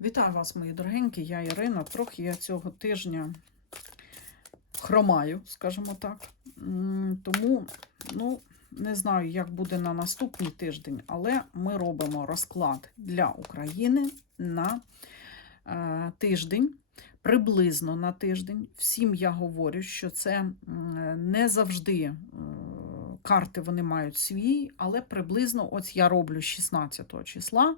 Вітаю вас, мої дорогенькі, я Ірина. Трохи я цього тижня хромаю, скажімо так. Тому, ну, не знаю, як буде на наступний тиждень, але ми робимо розклад для України на е, тиждень, приблизно на тиждень. Всім я говорю, що це не завжди е, карти вони мають свій, але приблизно ось я роблю 16 числа.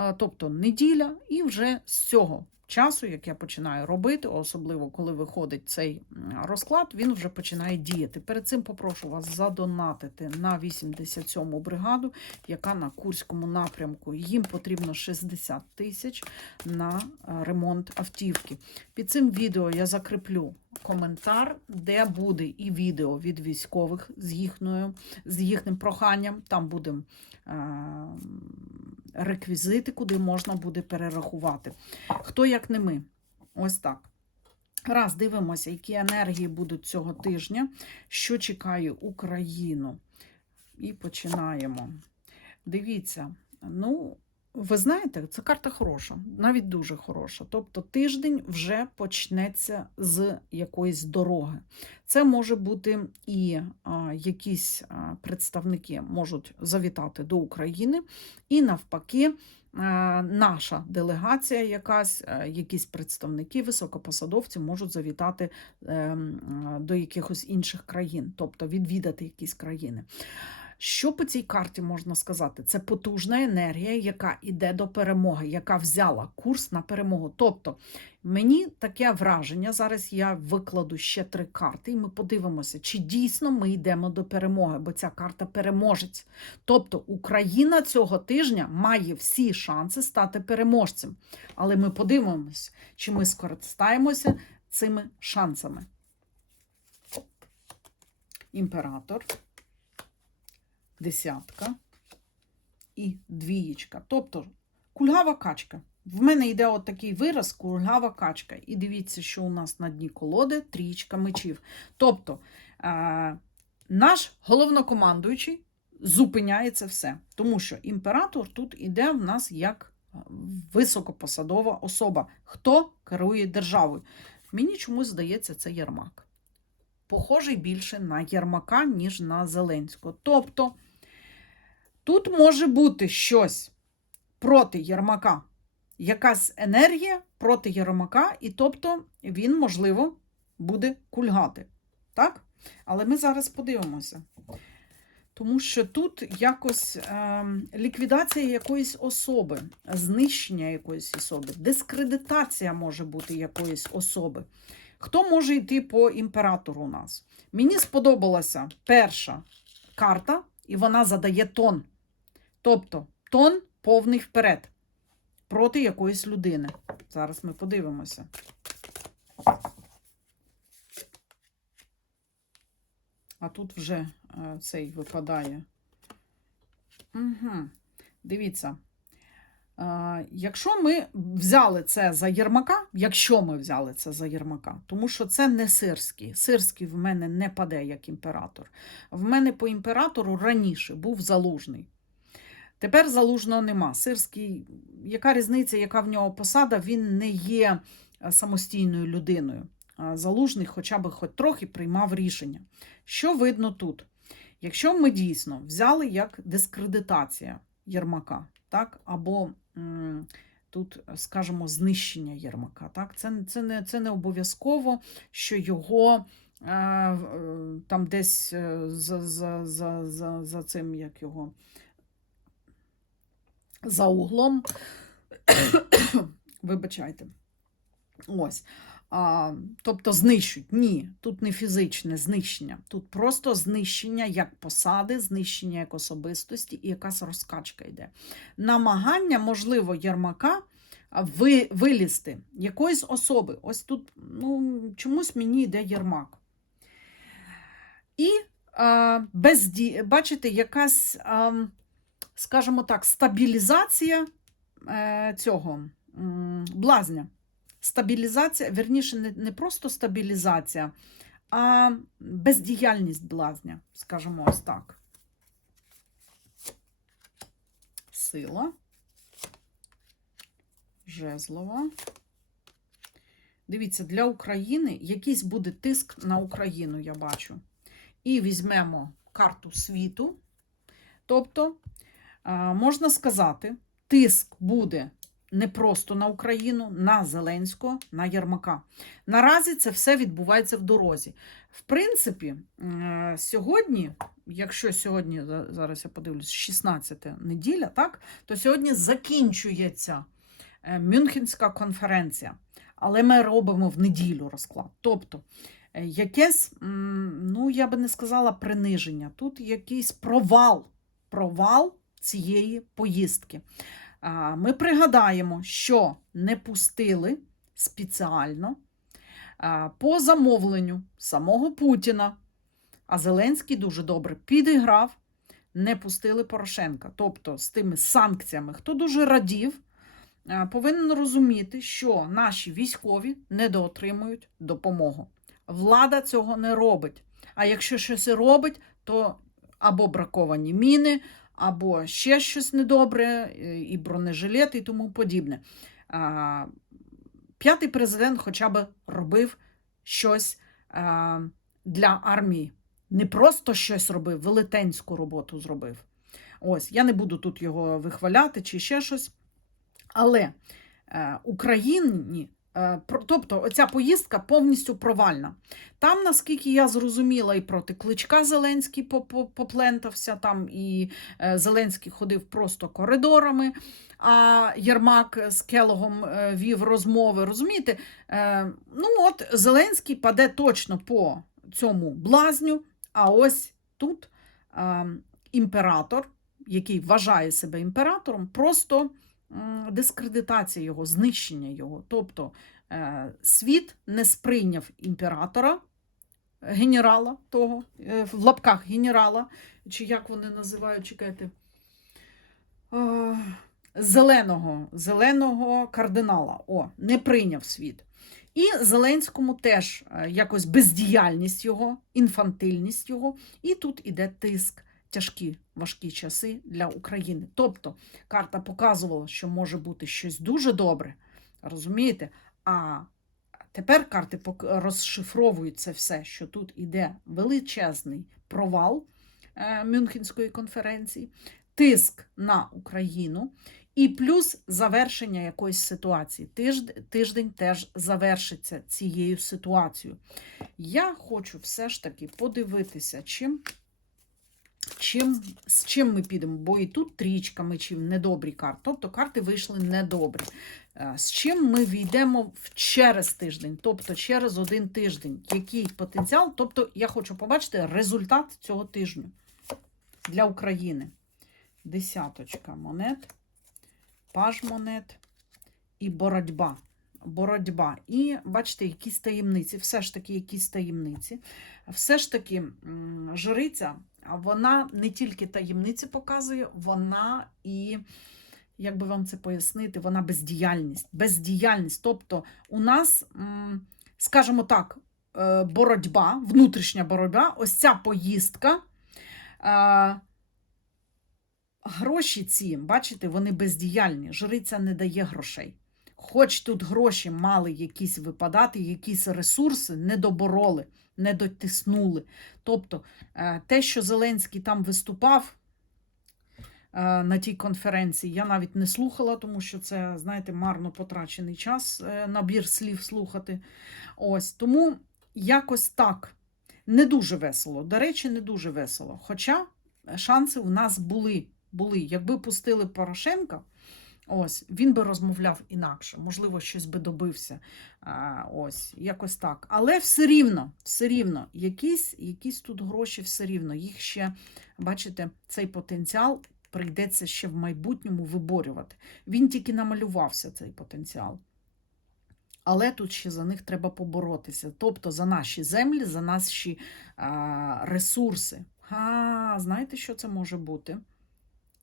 А, Тобто неділя, і вже з цього часу, як я починаю робити, особливо коли виходить цей розклад, він вже починає діяти. Перед цим попрошу вас задонатити на 87-му бригаду, яка на Курському напрямку. Їм потрібно 60 тисяч на е, ремонт автівки. Під цим відео я закріплю коментар, де буде і відео від військових з їхньою, з їхнім проханням. Там буде е, реквізити, куди можна буде перерахувати. Хто як не ми? Ось так. Раз дивимося, які енергії будуть цього тижня, що чекає Україну. І починаємо. Дивіться, ну, ви знаєте, це карта хороша, навіть дуже хороша. Тобто тиждень вже почнеться з якоїсь дороги. Це може бути і а, якісь а, представники можуть завітати до України, і навпаки, а, наша делегація, якась, а, якісь представники, високопосадовці можуть завітати ем, а, до якихось інших країн, тобто відвідати якісь країни. Що по цій карті можна сказати? Це потужна енергія, яка йде до перемоги, яка взяла курс на перемогу. Тобто, мені таке враження, зараз я викладу ще три карти, і ми подивимося, чи дійсно ми йдемо до перемоги, бо ця карта переможець. Тобто Україна цього тижня має всі шанси стати переможцем. Але ми подивимося, чи ми скористаємося цими шансами. Імператор десятка і двієчка. Тобто кульгава качка. В мене йде от такий вираз кульгава качка. І дивіться, що у нас на дні колоди трієчка мечів. Тобто е- наш головнокомандуючий зупиняє це все. Тому що імператор тут іде в нас як високопосадова особа. Хто керує державою? Мені чомусь здається, це Єрмак. Похожий більше на Єрмака, ніж на Зеленського. Тобто тут може бути щось проти Єрмака, якась енергія проти Єрмака, і тобто він, можливо, буде кульгати. Так? Але ми зараз подивимося. Тому що тут якось е, ліквідація якоїсь особи, знищення якоїсь особи, дискредитація може бути якоїсь особи. Хто може йти по імператору у нас? Мені сподобалася перша карта, і вона задає тон. Тобто тон повний вперед проти якоїсь людини. Зараз ми подивимося. А тут вже е, цей випадає. Угу. Дивіться. Е, Якщо ми взяли це за Єрмака, якщо ми взяли це за Єрмака, тому що це не сирський. Сирський в мене не паде як імператор. В мене по імператору раніше був залужний. Тепер залужного нема. Сирський, яка різниця, яка в нього посада, він не є е, самостійною людиною. Залужний хоча б хоч трохи приймав рішення. Що видно тут? Якщо ми дійсно взяли як дискредитація Єрмака, так, або м, тут, скажімо, знищення Єрмака, так, це, це, не, це не обов'язково, що його е, е, там десь за, за, за, за, за цим, як його, за углом, вибачайте, ось. А, тобто знищують. Ні, тут не фізичне знищення, тут просто знищення як посади, знищення як особистості і якась розкачка йде. Намагання, можливо, Єрмака ви, вилізти якоїсь особи. Ось тут ну, чомусь мені йде Єрмак. І а, безді... бачите, якась, а, скажімо так, стабілізація е, цього блазня стабілізація, верніше, не, просто стабілізація, а бездіяльність блазня, скажімо ось так. Сила, жезлова. Дивіться, для України якийсь буде тиск на Україну, я бачу. І візьмемо карту світу. Тобто, можна сказати, тиск буде не просто на Україну, на Зеленського, на Єрмака. Наразі це все відбувається в дорозі. В принципі, е, сьогодні, якщо сьогодні, зараз я подивлюсь, 16 неділя, так, то сьогодні закінчується е, Мюнхенська конференція. Але ми робимо в неділю розклад. Тобто, е, якесь, ну я би не сказала приниження, тут якийсь провал, провал цієї поїздки. Ми пригадаємо, що не пустили спеціально по замовленню самого Путіна, а Зеленський дуже добре підіграв, не пустили Порошенка. Тобто з тими санкціями, хто дуже радів, повинен розуміти, що наші військові недоотримують допомогу. Влада цього не робить. А якщо щось робить, то або браковані міни, або ще щось недобре, і бронежилети, і тому подібне. П'ятий президент хоча б робив щось для армії. Не просто щось робив, велетенську роботу зробив. Ось, я не буду тут його вихваляти чи ще щось. Але е, Україні, тобто оця поїздка повністю провальна. Там, наскільки я зрозуміла, і проти кличка Зеленський по- по- поплентався, там і е, Зеленський ходив просто коридорами, а Єрмак з Келогом е, вів розмови. Розумієте? Е, Ну, от Зеленський паде точно по цьому блазню, а ось тут е, імператор, який вважає себе імператором, просто дискредитація його, знищення його. Тобто е, світ не сприйняв імператора, генерала того, е, в лапках генерала, чи як вони називають, чекайте. е, Зеленого, зеленого кардинала. О, не прийняв світ. І Зеленському теж е, якось бездіяльність його, інфантильність його. І тут іде тиск, тяжкі, важкі часи для України. Тобто карта показувала, що може бути щось дуже добре, розумієте? А тепер карти розшифровують це все, що тут іде величезний провал е, Мюнхенської конференції, тиск на Україну. І плюс завершення якоїсь ситуації. Тиждень, тиждень теж завершиться цією ситуацією. Я хочу все ж таки подивитися, чим, чим, з чим ми підемо, бо і тут трічка мечів, недобрі карти. Тобто карти вийшли недобрі. Е, З чим ми війдемо через тиждень, тобто через один тиждень. Який потенціал? Тобто я хочу побачити результат цього тижню для України. Десяточка монет паж монет і боротьба. Боротьба. І бачите, якісь таємниці, все ж таки, якісь таємниці. Все ж таки, жриця, вона не тільки таємниці показує, вона і, як би вам це пояснити, вона бездіяльність. Бездіяльність. Тобто, у нас, скажімо так, е, боротьба, внутрішня боротьба, ось ця поїздка. е, Гроші ці, бачите, вони бездіяльні. Жриця не дає грошей. Хоч тут гроші мали якісь випадати, якісь ресурси не добороли, не дотиснули. Тобто е, те, що Зеленський там виступав е, на тій конференції, я навіть не слухала, тому що це, знаєте, марно потрачений час е, набір слів слухати. Ось тому якось так. Не дуже весело. До речі, не дуже весело. Хоча шанси у нас були. були. Якби пустили Порошенка, ось, він би розмовляв інакше, можливо, щось би добився. А, ось, якось так. Але все рівно, все рівно, якісь, якісь тут гроші все рівно. Їх ще, бачите, цей потенціал прийдеться ще в майбутньому виборювати. Він тільки намалювався, цей потенціал. Але тут ще за них треба поборотися. Тобто за наші землі, за наші а, ресурси. А, знаєте, що це може бути?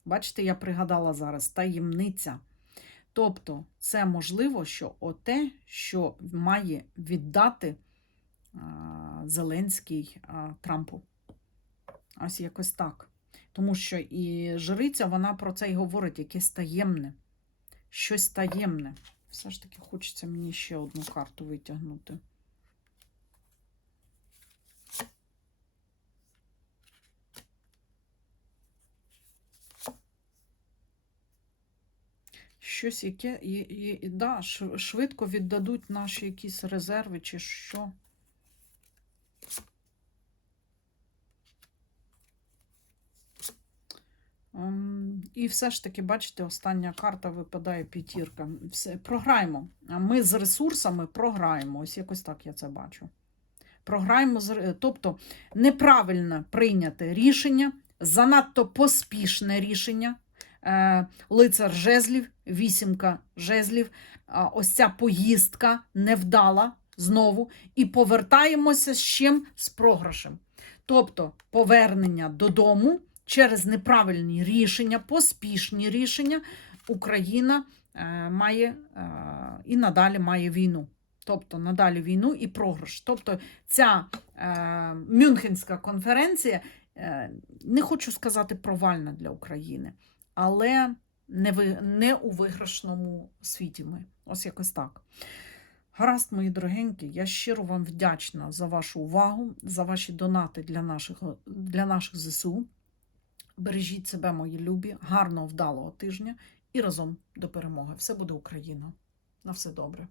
Бачите, я пригадала зараз таємниця. Тобто, це можливо, що оте, що має віддати Зеленський Трампу. Ось якось так. Тому що і жриця, вона про це й говорить, якесь таємне. Щось таємне. Все ж таки хочеться мені ще одну карту витягнути. Щось яке і, і, і, да, швидко віддадуть наші якісь резерви чи що. Ем, І все ж таки, бачите, остання карта випадає п'ятірка. Все, програємо. Ми з ресурсами програємо. Ось якось так я це бачу. Програємо, з тобто неправильно прийняте рішення, занадто поспішне рішення. Е, Лицар жезлів, вісімка жезлів. Ось ця поїздка невдала знову. І повертаємося з чим? З програшем. Тобто повернення додому через неправильні рішення, поспішні рішення, Україна е, має е, і надалі має війну. Тобто надалі війну і програш. Тобто ця е, Мюнхенська конференція, е, не хочу сказати провальна для України, але не, ви, не у виграшному світі ми. Ось якось так. Гаразд, мої дорогенькі, я щиро вам вдячна за вашу увагу, за ваші донати для наших, для наших ЗСУ. Бережіть себе, мої любі, гарного, вдалого тижня і разом до перемоги. Все буде Україна. На все добре.